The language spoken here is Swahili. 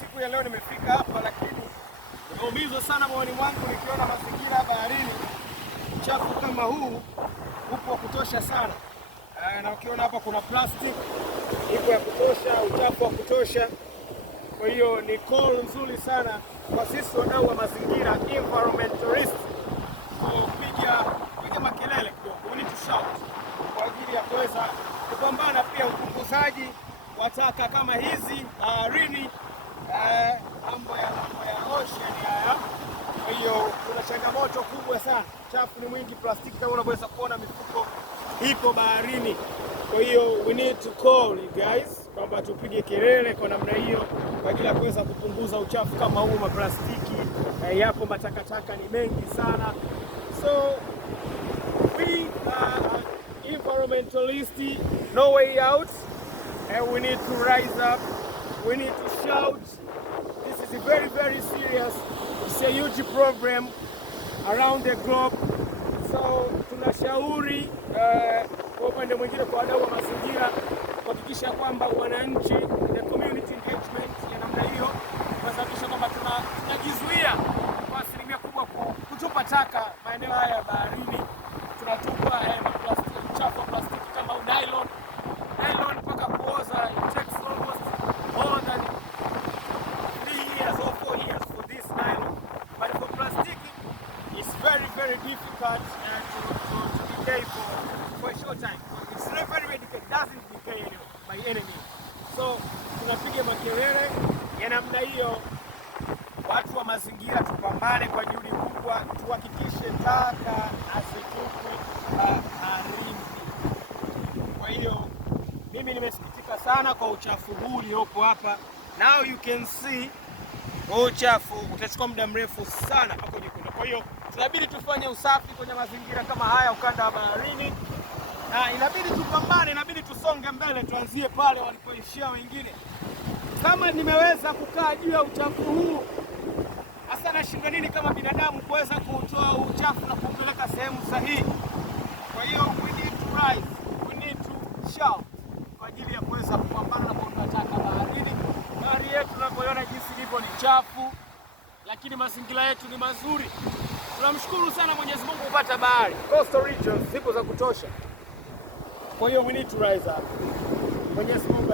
Siku ya leo nimefika hapa, lakini nimeumizwa sana moyoni mwangu nikiona mazingira baharini. Uchafu kama huu upo wa kutosha sana, na ukiona hapa kuna plastic ipo ya kutosha, uchafu wa kutosha. Kwa hiyo ni call nzuri sana kwa sisi wadau wa mazingira, environmentalists, kupiga makelele kidogo, we need to shout kwa ajili ya kuweza kupambana pia upunguzaji wa taka kama hizi baharini, mambo ya ocean haya. Kwa hiyo kuna changamoto kubwa sana, chafu ni mwingi, plastiki kama unavyoweza kuona, mifuko ipo baharini. Kwa hiyo we need to call you guys kwamba tupige kelele kwa namna hiyo kwa ajili ya kuweza kupunguza uchafu kama huu, maplastiki yapo, matakataka ni mengi sana. So we are environmentalists, no way out, and we need to rise up, we need to shout. This is very, very serious. It's a huge problem around the globe. So tunashauri kwa upande mwingine kwa wadau wa mazingira kuhakikisha kwamba wananchi, the community engagement ya namna hiyo, kuhakikisha kwamba tunajizuia kwa asilimia kubwa kutupa taka maeneo haya ya baharini. Tunatupa plastiki, uchafu wa plastiki kama nylon mpaka kuoza. It takes almost more than 3 years or 4 years for this nylon, but for plastic it's very, very difficult to decay for a short time. It's not very radical, it doesn't decay by any means. So tunapiga makelele ya namna hiyo, watu wa mazingira tupambane kwa juhudi kubwa, tuhakikishe taka hazitupwi baharini. Kwa hiyo mimi nimesikitika sana kwa uchafu huu uliopo hapa. Now you can see uchafu utachukua muda mrefu sana mpaka ujikute. Kwa hiyo tunabidi tufanye usafi kwenye mazingira kama haya ukanda wa baharini, na inabidi tupambane, inabidi tusonge mbele, tuanzie pale walipoishia wengine. Kama nimeweza kukaa juu ya uchafu huu, hasa nashinda nini kama binadamu kuweza kutoa uchafu na kupeleka sehemu sahihi? Kwa hiyo we need to rise, we need to shout kwa ajili ya kuweza kupambana na kuondoa taka baharini. Bahari yetu tunavyoiona jinsi ilivyo ni chafu, lakini mazingira yetu ni mazuri. Tunamshukuru sana Mwenyezi Mungu kupata bahari. Coastal regions zipo za kutosha. Kwa hiyo we need to rise up. Mwenyezi Mungu